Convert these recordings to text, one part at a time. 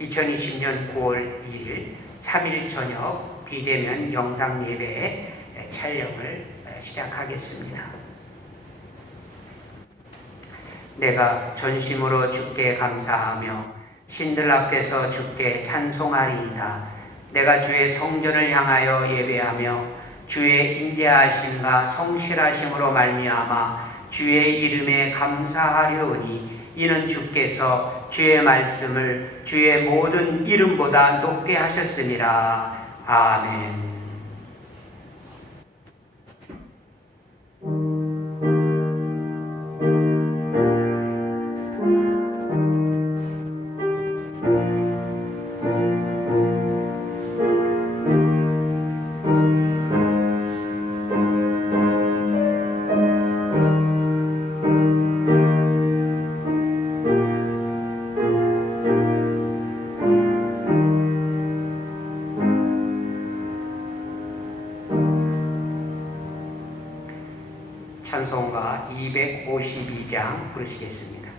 2020년 9월 2일 3일 저녁 비대면 영상 예배 촬영을 시작하겠습니다. 내가 전심으로 주께 감사하며 신들 앞에서 주께 찬송하리이다. 내가 주의 성전을 향하여 예배하며 주의 인자하심과 성실하심으로 말미암아 주의 이름에 감사하려오니 이는 주께서 주의 말씀을 주의 모든 이름보다 높게 하셨음이라. 아멘. 찬송가 252장 부르시겠습니다.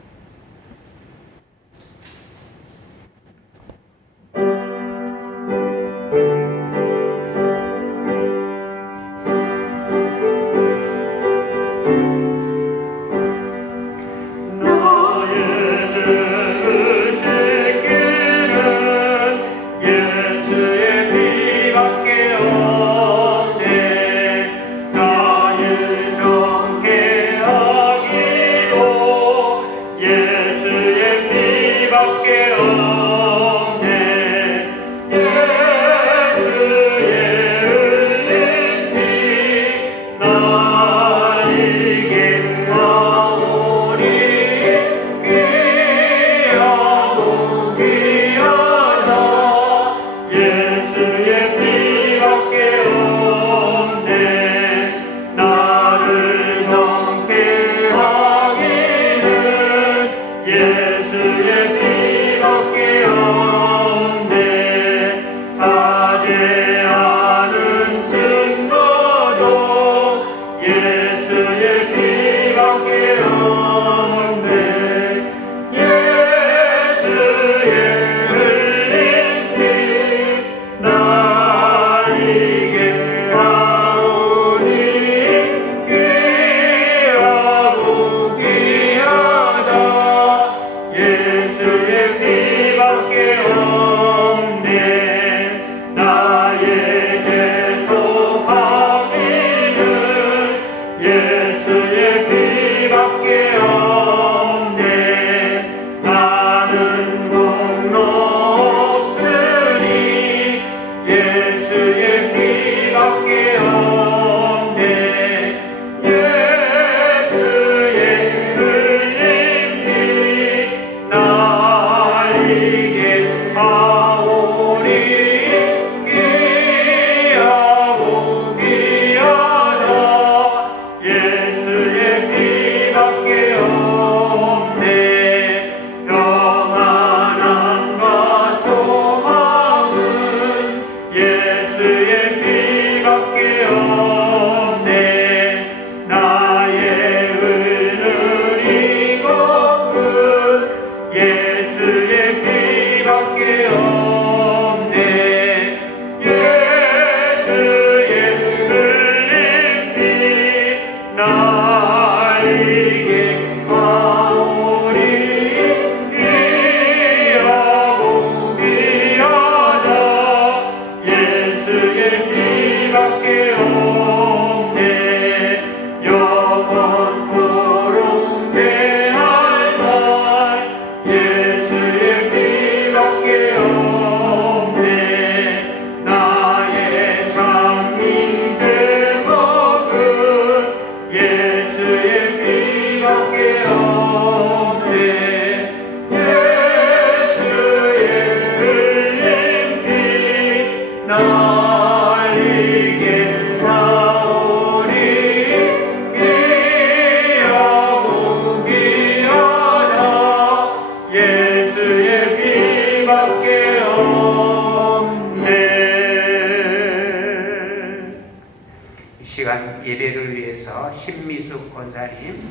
예배를 위해서 신미숙 권사님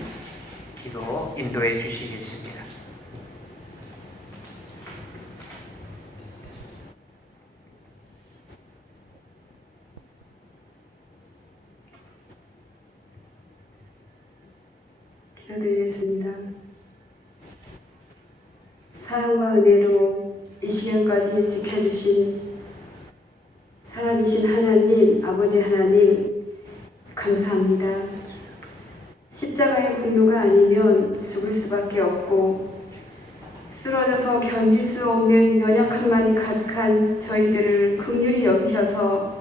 기도 인도해 주시겠습니다. 기도드리겠습니다. 사랑과 은혜로 이 시간까지 지켜주신 살아계신 하나님, 아버지 하나님 감사합니다. 십자가의 분노가 아니면 죽을 수밖에 없고 쓰러져서 견딜 수 없는 연약함만이 가득한 저희들을 긍휼히 여기셔서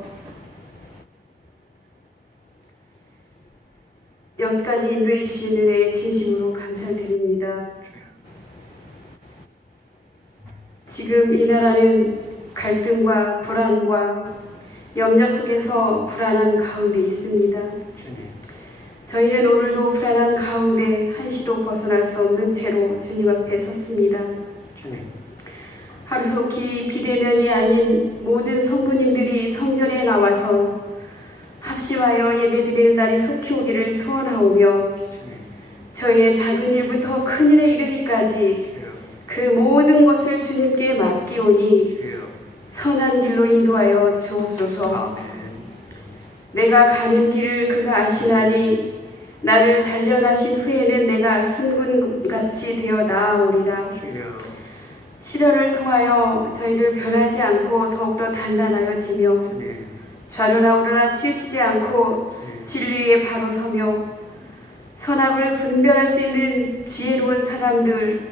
여기까지 인도해 주신 은혜에 진심으로 감사드립니다. 지금 이 나라는 갈등과 불안과 염려 속에서 불안한 가운데 있습니다. 저희는 오늘도 불안한 가운데 한시도 벗어날 수 없는 채로 주님 앞에 섰습니다. 하루속히 비대면이 아닌 모든 성도님들이 성전에 나와서 합심하여 예배드리는 날이 속히 오기를 소원하오며 저희의 작은 일부터 큰 일에 이르기까지 그 모든 것을 주님께 맡기오니 선한 길로 인도하여 주옵소서. 내가 가는 길을 그가 아시나니 나를 단련하신 후에는 내가 순금같이 되어 나아오리라. 시련을 통하여 저희를 변하지 않고 더욱더 단단하여지며 좌로나 우로나 치우치지 않고 진리에 바로 서며 선악을 분별할 수 있는 지혜로운 사람들,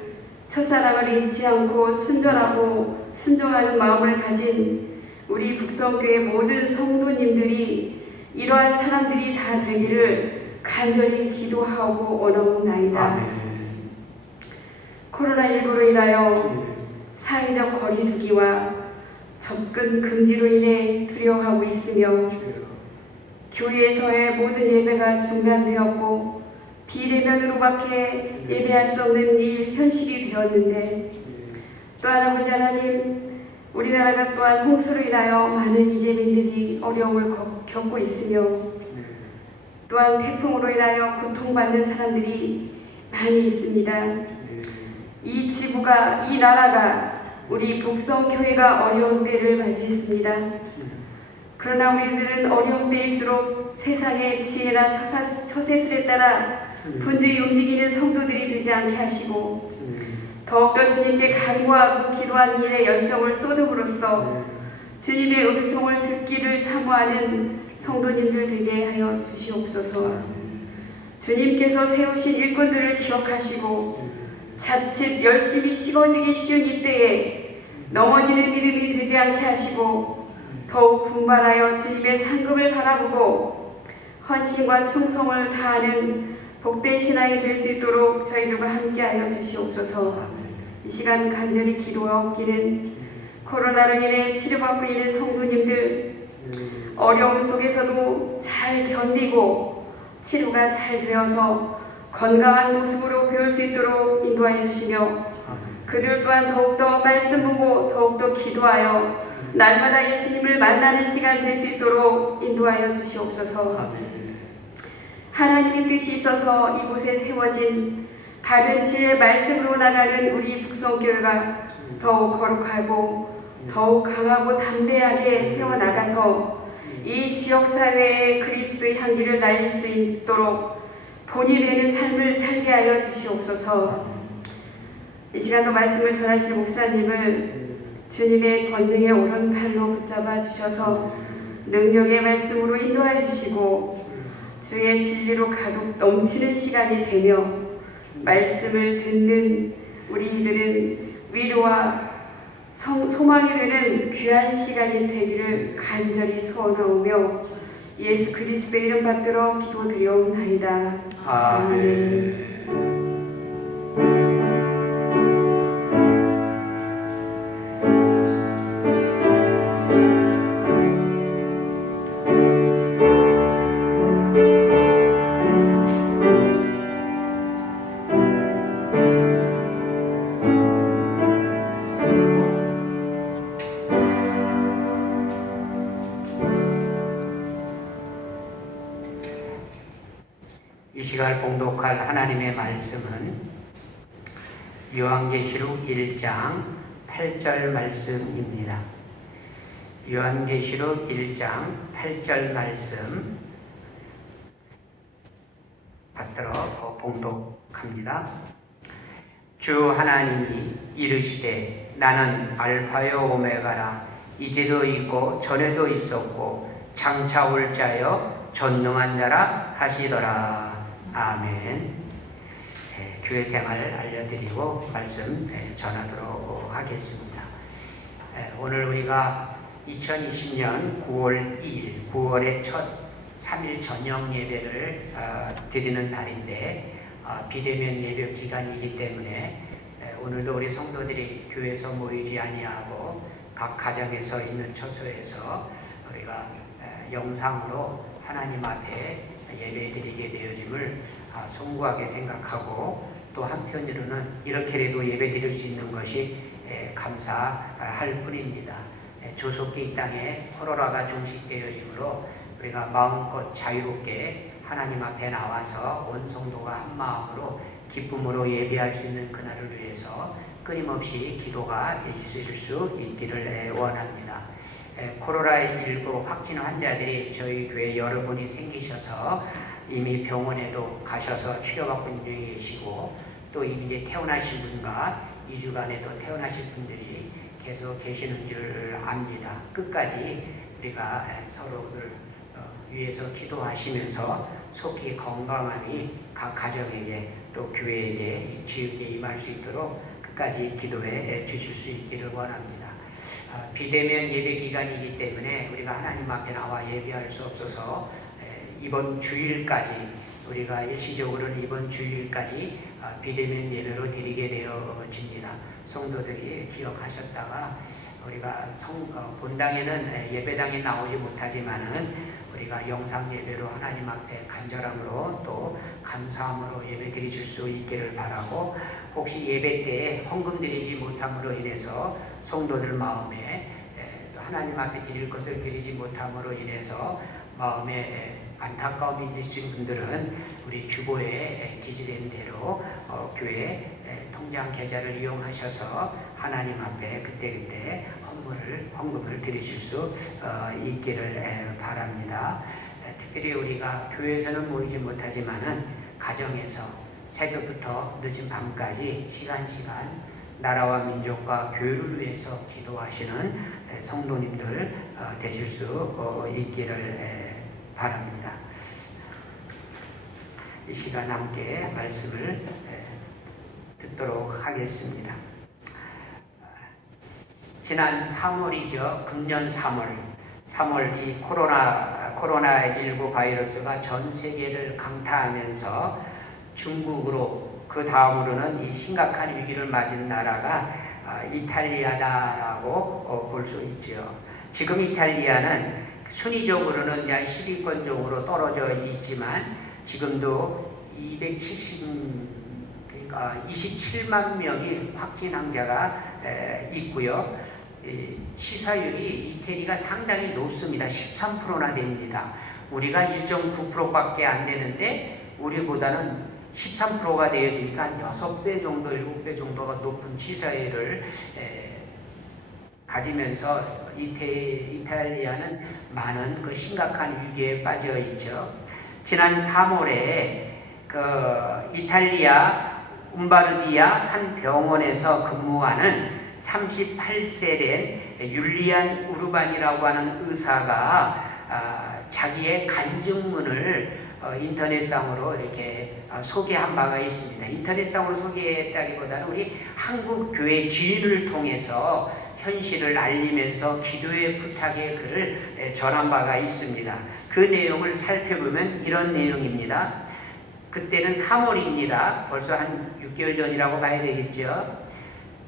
첫사랑을 잃지 않고 순전하고 순종하는 마음을 가진 우리 북성교회 모든 성도님들이 이러한 사람들이 다 되기를 간절히 기도하고 원하옵나이다. 코로나19로 인하여 사회적 거리두기와 접근 금지로 인해 두려워하고 있으며 교회에서의 모든 예배가 중단되었고 비대면으로밖에 예배할 수 없는 일 현실이 되었는데 또한 아버지 하나님, 우리나라가 또한 홍수로 인하여 많은 이재민들이 어려움을 겪고 있으며 또한 태풍으로 인하여 고통받는 사람들이 많이 있습니다. 이 지구가, 이 나라가, 우리 북성교회가 어려운 때를 맞이했습니다. 그러나 우리들은 어려운 때일수록 세상의 지혜나 처세술에 따라 분주히 움직이는 성도들이 되지 않게 하시고 더욱더 주님께 간구하고 기도하는 일에 열정을 쏟음으로써 주님의 음성을 듣기를 사모하는 성도님들 되게 하여 주시옵소서. 주님께서 세우신 일꾼들을 기억하시고 자칫 열심히 식어지기 쉬운 이때에 넘어지는 믿음이 되지 않게 하시고 더욱 분발하여 주님의 상급을 바라보고 헌신과 충성을 다하는 복된 신앙이 될 수 있도록 저희들과 함께하여 주시옵소서. 이 시간 간절히 기도하옵기는 코로나로 인해 치료받고 있는 성도님들 어려움 속에서도 잘 견디고 치료가 잘 되어서 건강한 모습으로 배울 수 있도록 인도하여 주시며 그들 또한 더욱더 말씀 보고 더욱더 기도하여 날마다 예수님을 만나는 시간 될 수 있도록 인도하여 주시옵소서. 하나님의 뜻이 있어서 이곳에 세워진 바른 진리의 말씀으로 나가는 우리 북성교회가 더욱 거룩하고 더욱 강하고 담대하게 세워나가서 이 지역사회에 그리스도의 향기를 날릴 수 있도록 본이 되는 삶을 살게 하여 주시옵소서. 이 시간도 말씀을 전하실 목사님을 주님의 권능의 오른팔로 붙잡아 주셔서 능력의 말씀으로 인도해 주시고 주의 진리로 가득 넘치는 시간이 되며 말씀을 듣는 우리들은 위로와 소망이 되는 귀한 시간이 되기를 간절히 소원하오며 예수 그리스도의 이름 받들어 기도드려옵나이다. 아멘. 이 시간 봉독할 하나님의 말씀은 요한계시록 1장 8절 말씀입니다. 요한계시록 1장 8절 말씀 받들어 봉독합니다. 주 하나님이 이르시되 나는 알파요 오메가라. 이제도 있고 전에도 있었고 장차 올 자여 전능한 자라 하시더라. 아멘. 교회 생활 알려드리고 말씀 전하도록 하겠습니다. 오늘 우리가 2020년 9월 2일 9월의 첫 3일 저녁 예배를 드리는 날인데 비대면 예배 기간이기 때문에 오늘도 우리 성도들이 교회에서 모이지 아니하고 각 가정에서 있는 처소에서 우리가 영상으로 하나님 앞에 예배드리게 되어짐을 송구하게 생각하고 또 한편으로는 이렇게라도 예배드릴 수 있는 것이 감사할 뿐입니다. 조속히 이 땅에 코로나가 종식되어지므로 우리가 마음껏 자유롭게 하나님 앞에 나와서 온 성도가 한 마음으로 기쁨으로 예배할 수 있는 그날을 위해서 끊임없이 기도가 있을 수 있기를 원합니다. 코로나19 확진 환자들이 저희 교회 여러분이 생기셔서 이미 병원에도 가셔서 치료받고 있는 중에 계시고 또 이미 이제 퇴원하신 분과 2주간에도 퇴원하실 분들이 계속 계시는 줄 압니다. 끝까지 우리가 서로를 위해서 기도하시면서 속히 건강함이 각 가정에게 또 교회에게 지역에 임할 수 있도록 끝까지 기도해 주실 수 있기를 원합니다. 비대면 예배 기간이기 때문에 우리가 하나님 앞에 나와 예배할 수 없어서 이번 주일까지 우리가 일시적으로는 이번 주일까지 비대면 예배로 드리게 되어집니다. 성도들이 기억하셨다가 우리가 본당에는 예배당에 나오지 못하지만은 우리가 영상 예배로 하나님 앞에 간절함으로 또 감사함으로 예배 드리실 수 있기를 바라고 혹시 예배 때에 헌금 드리지 못함으로 인해서 성도들 마음에 하나님 앞에 드릴 것을 드리지 못함으로 인해서 마음에 안타까움이 있으신 분들은 우리 주보에 기재된 대로 교회 통장 계좌를 이용하셔서 하나님 앞에 그때그때 헌금을 드리실 수 있기를 바랍니다. 특별히 우리가 교회에서는 모이지 못하지만은 가정에서 새벽부터 늦은 밤까지 시간 나라와 민족과 교회를 위해서 기도하시는 성도님들 되실 수 있기를 바랍니다. 이 시간 함께 말씀을 듣도록 하겠습니다. 지난 3월이죠. 금년 3월 이 코로나19 바이러스가 전 세계를 강타하면서 중국으로 그 다음으로는 이 심각한 위기를 맞은 나라가 이탈리아다라고 볼 수 있죠. 지금 이탈리아는 순위적으로는 10위권 떨어져 있지만 지금도 27만 명이 확진 환자가 있고요. 치사율이 이태리가 상당히 높습니다. 13%나 됩니다. 우리가 1.9%밖에 안 되는데 우리보다는 13%가 되어지니까 한 6배 정도, 7배 정도가 높은 치사율을 가지면서 이탈리아는 많은 그 심각한 위기에 빠져 있죠. 지난 3월에 이탈리아 움바르디아 한 병원에서 근무하는 38세 된 율리안 우르반이라고 하는 의사가 자기의 간증문을 인터넷상으로 이렇게 소개한 바가 있습니다. 인터넷상으로 소개했다기보다는 우리 한국 교회 지인을 통해서 현실을 알리면서 기도의 부탁의 글을 전한 바가 있습니다. 그 내용을 살펴보면 이런 내용입니다. 그때는 3월입니다. 벌써 한 6개월 전이라고 봐야 되겠죠.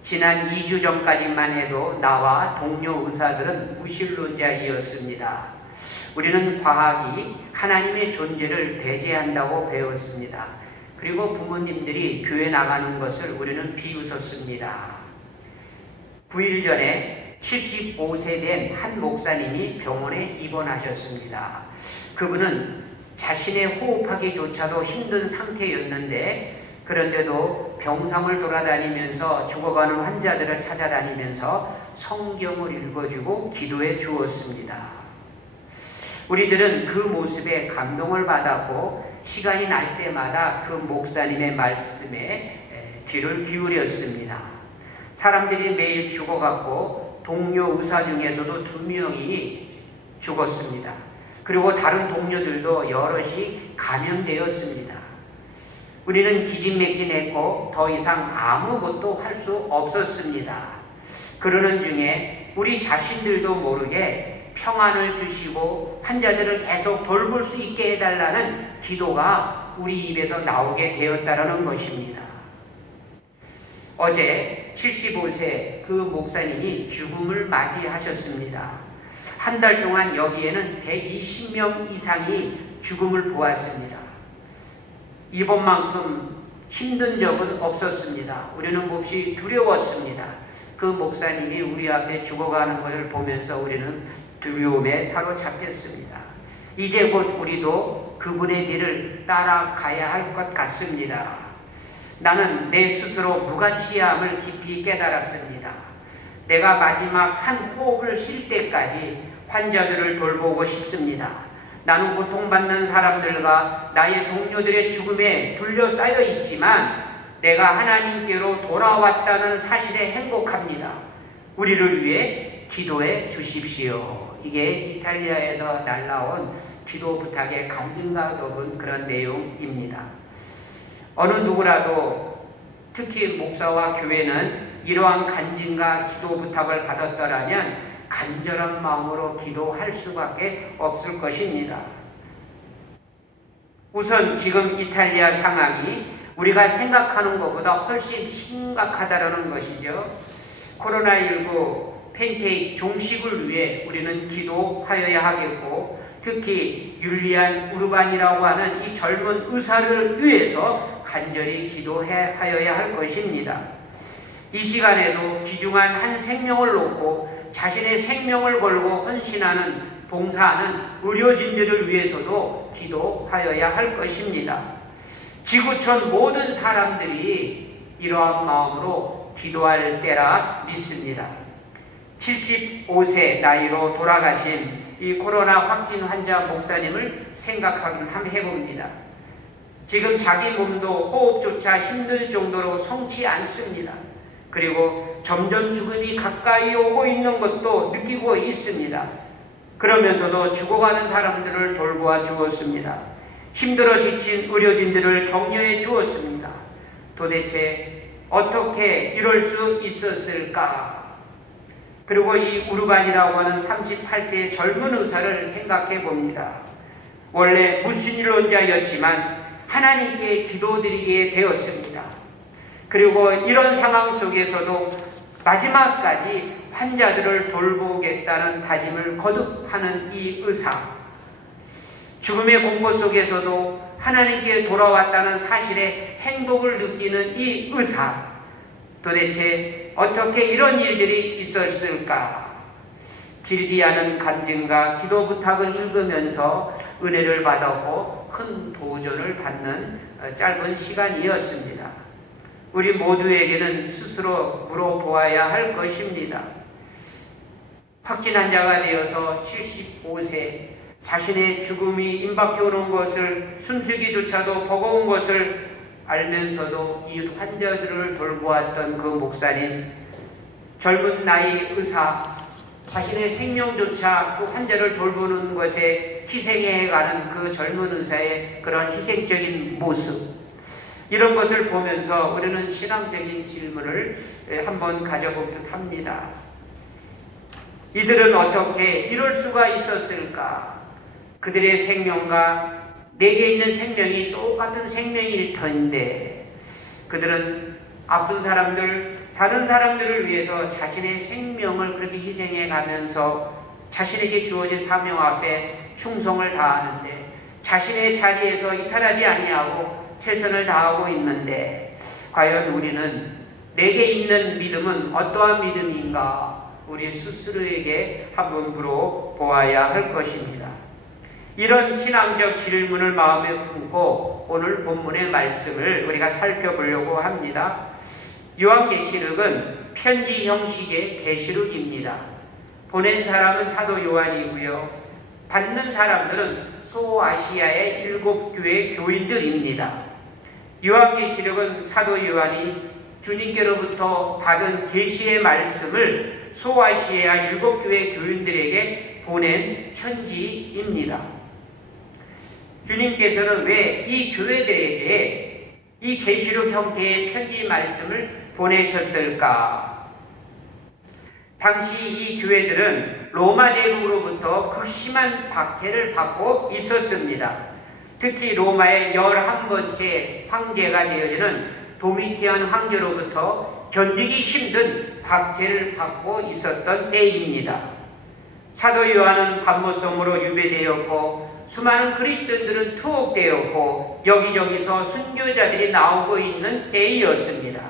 지난 2주 전까지만 해도 나와 동료 의사들은 무신론자이었습니다. 우리는 과학이 하나님의 존재를 배제한다고 배웠습니다. 그리고 부모님들이 교회 나가는 것을 우리는 비웃었습니다. 9일 전에 75세 된 한 목사님이 병원에 입원하셨습니다. 그분은 자신의 호흡하기조차도 힘든 상태였는데 그런데도 병상을 돌아다니면서 죽어가는 환자들을 찾아다니면서 성경을 읽어주고 기도해 주었습니다. 우리들은 그 모습에 감동을 받았고 시간이 날 때마다 그 목사님의 말씀에 귀를 기울였습니다. 사람들이 매일 죽어갔고 동료 의사 중에서도 2명이 죽었습니다. 그리고 다른 동료들도 여럿이 감염되었습니다. 우리는 기진맥진했고 더 이상 아무것도 할 수 없었습니다. 그러는 중에 우리 자신들도 모르게 평안을 주시고 환자들을 계속 돌볼 수 있게 해달라는 기도가 우리 입에서 나오게 되었다는 것입니다. 어제 75세 그 목사님이 죽음을 맞이하셨습니다. 한 달 동안 여기에는 120명 이상이 죽음을 보았습니다. 이번만큼 힘든 적은 없었습니다. 우리는 몹시 두려웠습니다. 그 목사님이 우리 앞에 죽어가는 것을 보면서 우리는 두려움에 사로잡혔습니다. 이제 곧 우리도 그분의 길을 따라가야 할 것 같습니다. 나는 내 스스로 무가치함을 깊이 깨달았습니다. 내가 마지막 한 호흡을 쉴 때까지 환자들을 돌보고 싶습니다. 나는 고통받는 사람들과 나의 동료들의 죽음에 둘러싸여 있지만 내가 하나님께로 돌아왔다는 사실에 행복합니다. 우리를 위해 기도해 주십시오. 이게 이탈리아에서 날라온 기도 부탁의 간증과 더군 그런 내용입니다. 어느 누구라도 특히 목사와 교회는 이러한 간증과 기도 부탁을 받았더라면 간절한 마음으로 기도할 수밖에 없을 것입니다. 우선 지금 이탈리아 상황이 우리가 생각하는 것보다 훨씬 심각하다는 것이죠. 코로나19 팬데믹 종식을 위해 우리는 기도하여야 하겠고 특히 율리안 우르반이라고 하는 이 젊은 의사를 위해서 간절히 기도하여야 할 것입니다. 이 시간에도 귀중한 한 생명을 놓고 자신의 생명을 걸고 헌신하는 봉사하는 의료진들을 위해서도 기도하여야 할 것입니다. 지구촌 모든 사람들이 이러한 마음으로 기도할 때라 믿습니다. 75세 나이로 돌아가신 이 코로나 확진 환자 목사님을 한번 해봅니다. 지금 자기 몸도 호흡조차 힘들 정도로 성치 않습니다. 그리고 점점 죽음이 가까이 오고 있는 것도 느끼고 있습니다. 그러면서도 죽어가는 사람들을 돌보아 주었습니다. 힘들어 지친 의료진들을 격려해 주었습니다. 도대체 어떻게 이럴 수 있었을까? 그리고 이 우르반이라고 하는 38세의 젊은 의사를 생각해 봅니다. 원래 무신론자였지만 하나님께 기도드리게 되었습니다. 그리고 이런 상황 속에서도 마지막까지 환자들을 돌보겠다는 다짐을 거듭하는 이 의사, 죽음의 공포 속에서도 하나님께 돌아왔다는 사실에 행복을 느끼는 이 의사, 도대체 어떻게 이런 일들이 있었을까? 길지 않은 간증과 기도 부탁을 읽으면서 은혜를 받았고 큰 도전을 받는 짧은 시간이었습니다. 우리 모두에게는 스스로 물어보아야 할 것입니다. 확진 환자가 되어서 75세 자신의 죽음이 임박해 오는 것을 숨쉬기조차도 버거운 것을 알면서도 이 환자들을 돌보았던 그 목사님, 젊은 나이 의사, 자신의 생명조차 그 환자를 돌보는 것에 희생해가는 그 젊은 의사의 그런 희생적인 모습, 이런 것을 보면서 우리는 신앙적인 질문을 한번 가져볼 듯합니다. 이들은 어떻게 이럴 수가 있었을까? 그들의 생명과 내게 있는 생명이 똑같은 생명일 터인데 그들은 아픈 사람들, 다른 사람들을 위해서 자신의 생명을 그렇게 희생해 가면서 자신에게 주어진 사명 앞에 충성을 다하는데 자신의 자리에서 이탈하지 아니하고 최선을 다하고 있는데 과연 우리는 내게 있는 믿음은 어떠한 믿음인가? 우리 스스로에게 한번 물어보아야 할 것입니다. 이런 신앙적 질문을 마음에 품고 오늘 본문의 말씀을 우리가 살펴보려고 합니다. 요한계시록은 편지 형식의 계시록입니다. 보낸 사람은 사도 요한이고요. 받는 사람들은 소아시아의 7교회 교인들입니다. 요한계시록은 사도 요한이 주님께로부터 받은 계시의 말씀을 소아시아 7교회 교인들에게 보낸 편지입니다. 주님께서는 왜 이 교회들에게 이 계시록 형태의 편지 말씀을 보내셨을까? 당시 이 교회들은 로마 제국으로부터 극심한 박해를 받고 있었습니다. 특히 로마의 11번째 황제가 되어지는 도미티안 황제로부터 견디기 힘든 박해를 받고 있었던 때입니다. 사도 요한은 감모성으로 유배되었고 수많은 그리스도인들은 투옥되었고 여기저기서 순교자들이 나오고 있는 때이었습니다.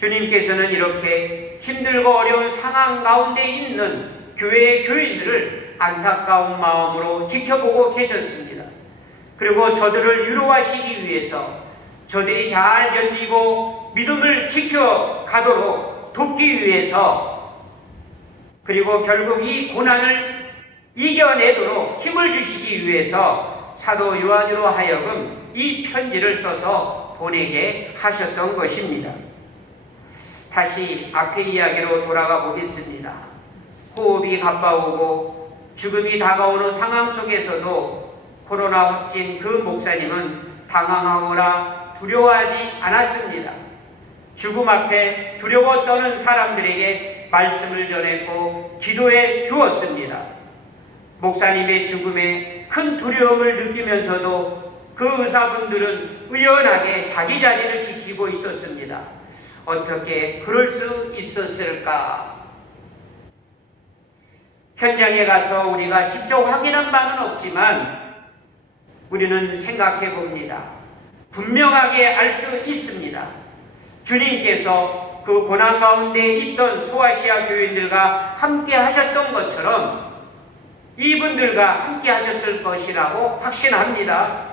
주님께서는 이렇게 힘들고 어려운 상황 가운데 있는 교회의 교인들을 안타까운 마음으로 지켜보고 계셨습니다. 그리고 저들을 위로하시기 위해서 저들이 잘 견디고 믿음을 지켜가도록 돕기 위해서 그리고 결국 이 고난을 이겨내도록 힘을 주시기 위해서 사도 요한으로 하여금 이 편지를 써서 보내게 하셨던 것입니다. 다시 앞의 이야기로 돌아가 보겠습니다. 호흡이 가빠오고 죽음이 다가오는 상황 속에서도 코로나 확진 그 목사님은 당황하거나 두려워하지 않았습니다. 죽음 앞에 두려워 떠는 사람들에게 말씀을 전했고 기도해 주었습니다. 목사님의 죽음에 큰 두려움을 느끼면서도 그 의사분들은 의연하게 자기 자리를 지키고 있었습니다. 어떻게 그럴 수 있었을까? 현장에 가서 우리가 직접 확인한 바는 없지만 우리는 생각해 봅니다. 분명하게 알 수 있습니다. 주님께서 그 고난 가운데 있던 소아시아 교인들과 함께 하셨던 것처럼 이분들과 함께 하셨을 것이라고 확신합니다.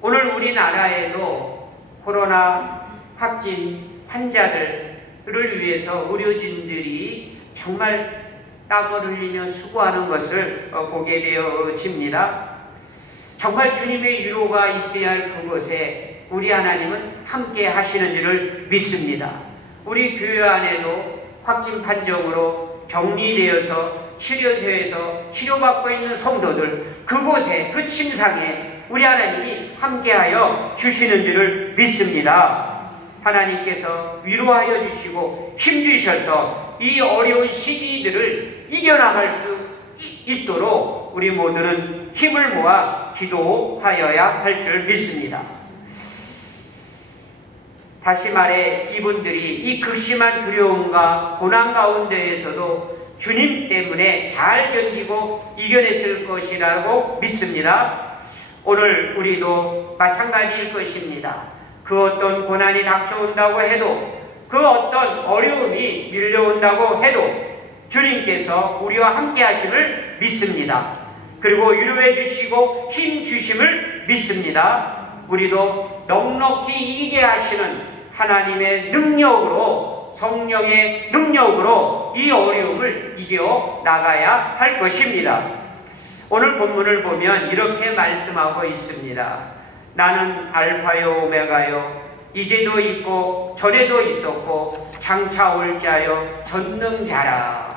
오늘 우리나라에도 코로나 확진 환자들을 위해서 의료진들이 정말 땀을 흘리며 수고하는 것을 보게 되어집니다. 정말 주님의 위로가 있어야 할 그곳에 우리 하나님은 함께 하시는 줄을 믿습니다. 우리 교회 안에도 확진 판정으로 격리되어서 치료소에서 치료받고 있는 성도들 그곳에 그 침상에 우리 하나님이 함께하여 주시는 줄을 믿습니다. 하나님께서 위로하여 주시고 힘주셔서 이 어려운 시기들을 이겨나갈 수 있도록 우리 모두는 힘을 모아 기도하여야 할 줄 믿습니다. 다시 말해 이분들이 이 극심한 두려움과 고난 가운데에서도 주님 때문에 잘 견디고 이겨냈을 것이라고 믿습니다. 오늘 우리도 마찬가지일 것입니다. 그 어떤 고난이 닥쳐온다고 해도 그 어떤 어려움이 밀려온다고 해도 주님께서 우리와 함께 하심을 믿습니다. 그리고 위로해 주시고 힘 주심을 믿습니다. 우리도 넉넉히 이기게 하시는 하나님의 능력으로 성령의 능력으로 이 어려움을 이겨 나가야 할 것입니다. 오늘 본문을 보면 이렇게 말씀하고 있습니다. 나는 알파요 오메가요 이제도 있고 전에도 있었고 장차 올 자요 전능자라.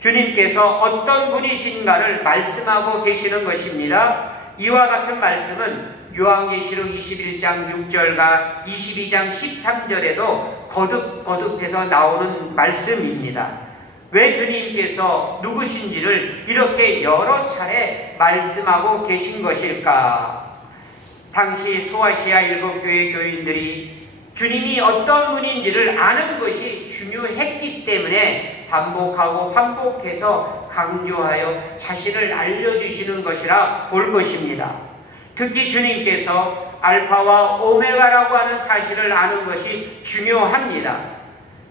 주님께서 어떤 분이신가를 말씀하고 계시는 것입니다. 이와 같은 말씀은 요한계시록 21장 6절과 22장 13절에도 거듭거듭해서 나오는 말씀입니다. 왜 주님께서 누구신지를 이렇게 여러 차례 말씀하고 계신 것일까? 당시 소아시아 7교회 교인들이 주님이 어떤 분인지를 아는 것이 중요했기 때문에 반복하고 반복해서 강조하여 자신을 알려주시는 것이라 볼 것입니다. 특히 주님께서 알파와 오메가라고 하는 사실을 아는 것이 중요합니다.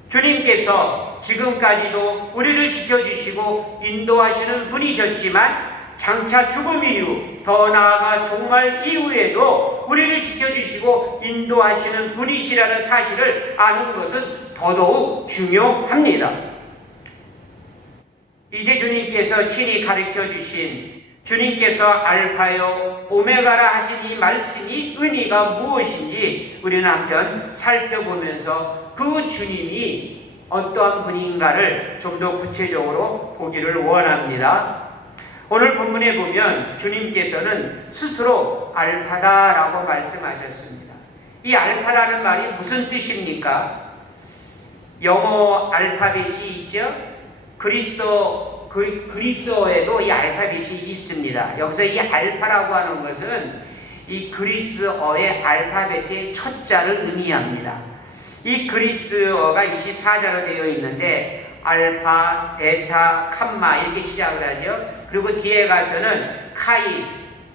주님께서 지금까지도 우리를 지켜주시고 인도하시는 분이셨지만 장차 죽음 이후 더 나아가 종말 이후에도 우리를 지켜주시고 인도하시는 분이시라는 사실을 아는 것은 더더욱 중요합니다. 이제 주님께서 친히 가르쳐 주신 주님께서 알파요 오메가라 하신 이 말씀이 은희가 무엇인지 우리는 한편 살펴보면서 그 주님이 어떠한 분인가를 좀 더 구체적으로 보기를 원합니다. 오늘 본문에 보면 주님께서는 스스로 알파다라고 말씀하셨습니다. 이 알파라는 말이 무슨 뜻입니까? 영어 알파벳이 있죠? 그리스어에도 이 알파벳이 있습니다. 여기서 이 알파라고 하는 것은 이 그리스어의 알파벳의 첫 자를 의미합니다. 이 그리스어가 24자로 되어 있는데 알파, 베타, 캄마 이렇게 시작을 하죠. 그리고 뒤에 가서는 카이,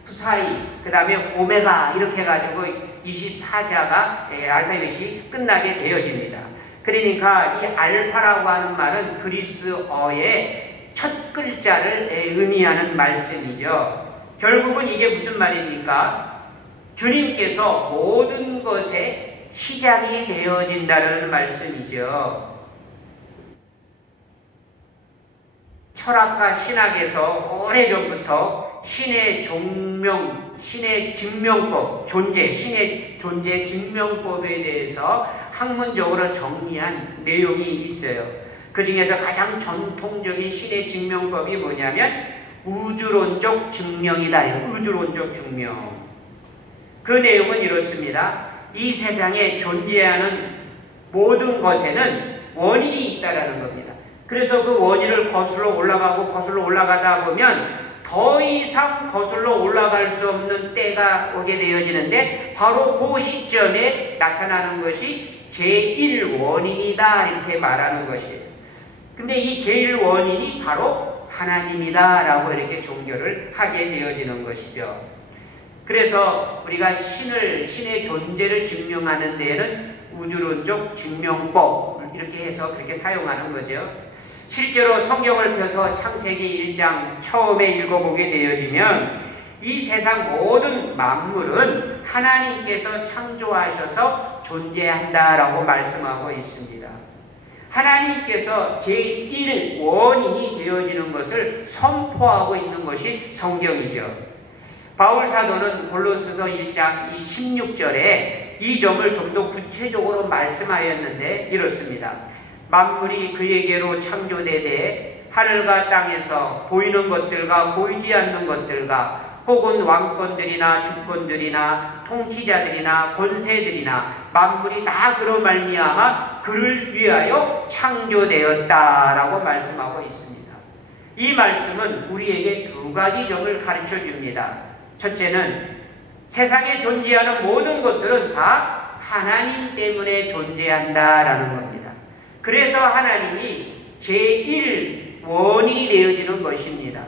푸사이, 그 다음에 오메가 이렇게 해가지고 24자가 알파벳이 끝나게 되어집니다. 그러니까 이 알파라고 하는 말은 그리스어의 첫 글자를 의미하는 말씀이죠. 결국은 이게 무슨 말입니까? 주님께서 모든 것의 시작이 되어진다는 말씀이죠. 철학과 신학에서 오래전부터 신의 증명법, 신의 존재 증명법에 대해서 학문적으로 정리한 내용이 있어요. 그 중에서 가장 전통적인 신의 증명법이 뭐냐면 우주론적 증명이다. 우주론적 증명. 그 내용은 이렇습니다. 이 세상에 존재하는 모든 것에는 원인이 있다라는 겁니다. 그래서 그 원인을 거슬러 올라가다 보면 더 이상 거슬러 올라갈 수 없는 때가 오게 되어지는데 바로 그 시점에 나타나는 것이 제1원인이다 이렇게 말하는 것이에요. 근데 이 제1원인이 바로 하나님이다 라고 이렇게 종교를 하게 되어지는 것이죠. 그래서 우리가 신의 존재를 증명하는 데에는 우주론적 증명법 이렇게 해서 그렇게 사용하는 거죠. 실제로 성경을 펴서 창세기 1장 처음에 읽어보게 되어지면 이 세상 모든 만물은 하나님께서 창조하셔서 존재한다라고 말씀하고 있습니다. 하나님께서 제1원인이 되어지는 것을 선포하고 있는 것이 성경이죠. 바울 사도는 골로새서 1장 16절에 이 점을 좀 더 구체적으로 말씀하였는데 이렇습니다. 만물이 그에게로 창조되되 하늘과 땅에서 보이는 것들과 보이지 않는 것들과 혹은 왕권들이나 주권들이나 통치자들이나 권세들이나 만물이 다 그로 말미암아 그를 위하여 창조되었다라고 말씀하고 있습니다. 이 말씀은 우리에게 두 가지 점을 가르쳐 줍니다. 첫째는 세상에 존재하는 모든 것들은 다 하나님 때문에 존재한다라는 겁니다. 그래서 하나님이 제1원인이 되어지는 것입니다.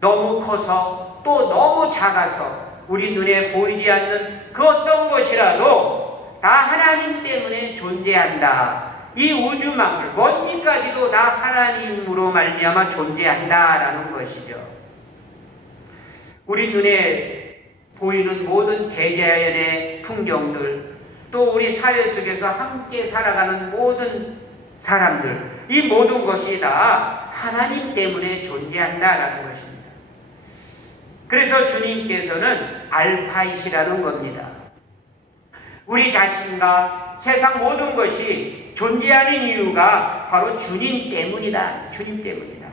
너무 커서 또 너무 작아서 우리 눈에 보이지 않는 그 어떤 것이라도 다 하나님 때문에 존재한다. 이 우주 만물, 먼지까지도 다 하나님으로 말미암아 존재한다라는 것이죠. 우리 눈에 보이는 모든 대자연의 풍경들, 또 우리 사회 속에서 함께 살아가는 모든 사람들, 이 모든 것이 다 하나님 때문에 존재한다라는 것입니다. 그래서 주님께서는 알파이시라는 겁니다. 우리 자신과 세상 모든 것이 존재하는 이유가 바로 주님 때문이다. 주님 때문이다.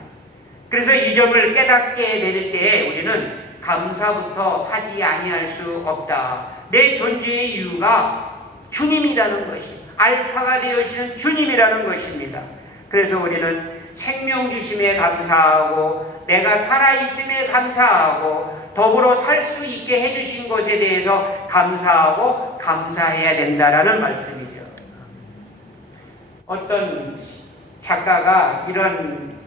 그래서 이 점을 깨닫게 될 때에 우리는 감사부터 하지 아니할 수 없다. 내 존재의 이유가 주님이라는 것이, 알파가 되어주시는 주님이라는 것입니다. 그래서 우리는 생명 주심에 감사하고 내가 살아있음에 감사하고 더불어 살 수 있게 해주신 것에 대해서 감사하고 감사해야 된다라는 말씀이죠. 어떤 작가가 이런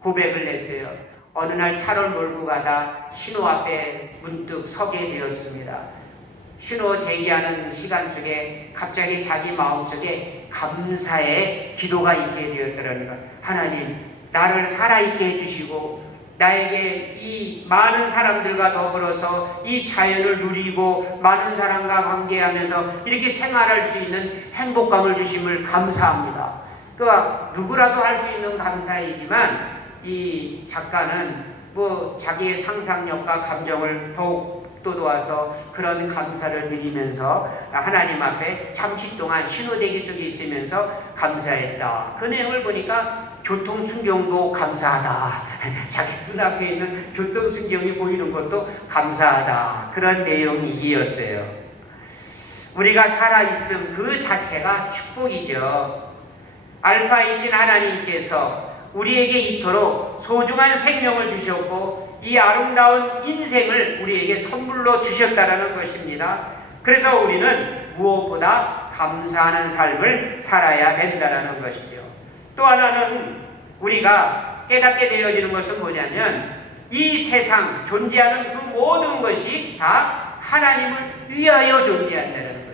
고백을 했어요. 어느 날 차를 몰고 가다 신호 앞에 문득 서게 되었습니다. 신호 대기하는 시간 속에 갑자기 자기 마음속에 감사의 기도가 있게 되었더라는 것. 하나님, 나를 살아있게 해주시고 나에게 이 많은 사람들과 더불어서 이 자연을 누리고 많은 사람과 관계하면서 이렇게 생활할 수 있는 행복감을 주심을 감사합니다. 누구라도 할 수 있는 감사이지만 이 작가는 자기의 상상력과 감정을 더욱 돋워서 그런 감사를 드리면서 하나님 앞에 잠시 동안 신호대기 속에 있으면서 감사했다. 그 내용을 보니까 교통순경도 감사하다. 자기 눈앞에 있는 교통순경이 보이는 것도 감사하다. 그런 내용이었어요. 우리가 살아있음 그 자체가 축복이죠. 알파이신 하나님께서 우리에게 이토록 소중한 생명을 주셨고 이 아름다운 인생을 우리에게 선물로 주셨다라는 것입니다. 그래서 우리는 무엇보다 감사하는 삶을 살아야 된다는 것이죠. 또 하나는 우리가 깨닫게 되어지는 것은 뭐냐면 이 세상 존재하는 그 모든 것이 다 하나님을 위하여 존재한다는 거예요.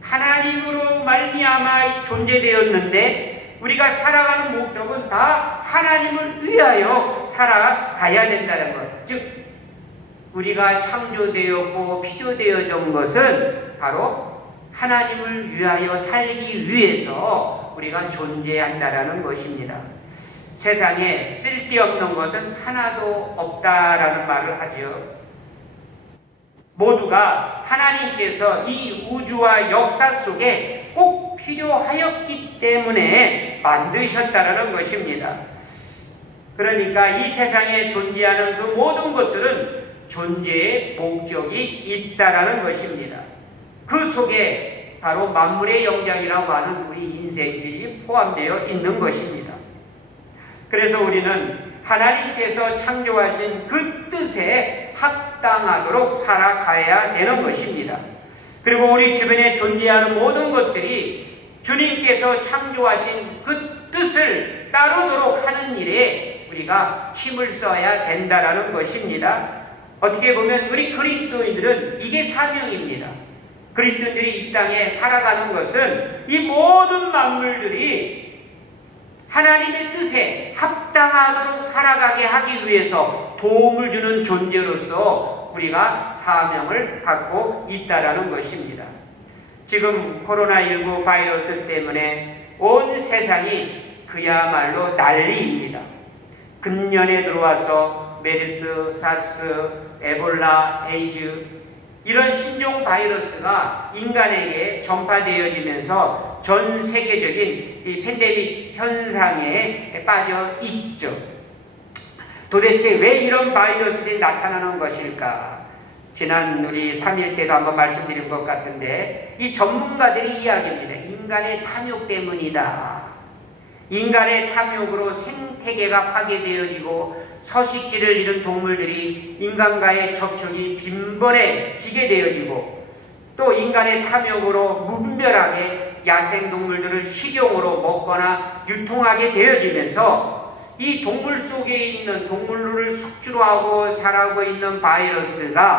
하나님으로 말미암아 존재되었는데 우리가 살아가는 목적은 다 하나님을 위하여 살아가야 된다는 것. 즉 우리가 창조되었고 피조되어진 것은 바로 하나님을 위하여 살기 위해서 우리가 존재한다라는 것입니다. 세상에 쓸데없는 것은 하나도 없다라는 말을 하죠. 모두가 하나님께서 이 우주와 역사 속에 꼭 필요하였기 때문에 만드셨다라는 것입니다. 그러니까 이 세상에 존재하는 그 모든 것들은 존재의 목적이 있다라는 것입니다. 그 속에 바로 만물의 영장이라고 하는 우리 인생들이 포함되어 있는 것입니다. 그래서 우리는 하나님께서 창조하신 그 뜻에 합당하도록 살아가야 되는 것입니다. 그리고 우리 주변에 존재하는 모든 것들이 주님께서 창조하신 그 뜻을 따르도록 하는 일에 우리가 힘을 써야 된다라는 것입니다. 어떻게 보면 우리 그리스도인들은 이게 사명입니다. 그리스도인들이 이 땅에 살아가는 것은 이 모든 만물들이 하나님의 뜻에 합당하도록 살아가게 하기 위해서 도움을 주는 존재로서 우리가 사명을 갖고 있다라는 것입니다. 지금 코로나19 바이러스 때문에 온 세상이 그야말로 난리입니다. 금년에 들어와서 메르스, 사스, 에볼라, 에이즈 이런 신종 바이러스가 인간에게 전파되어지면서 전 세계적인 이 팬데믹 현상에 빠져 있죠. 도대체 왜 이런 바이러스들이 나타나는 것일까? 지난 우리 3일 때도 한번 말씀드린 것 같은데 이 전문가들이 이야기합니다. 인간의 탐욕 때문이다. 인간의 탐욕으로 생태계가 파괴되어지고 서식지를 잃은 동물들이 인간과의 접촉이 빈번해지게 되어지고 또 인간의 탐욕으로 무분별하게 야생동물들을 식용으로 먹거나 유통하게 되어지면서 이 동물 속에 있는 동물을 숙주로 하고 자라고 있는 바이러스가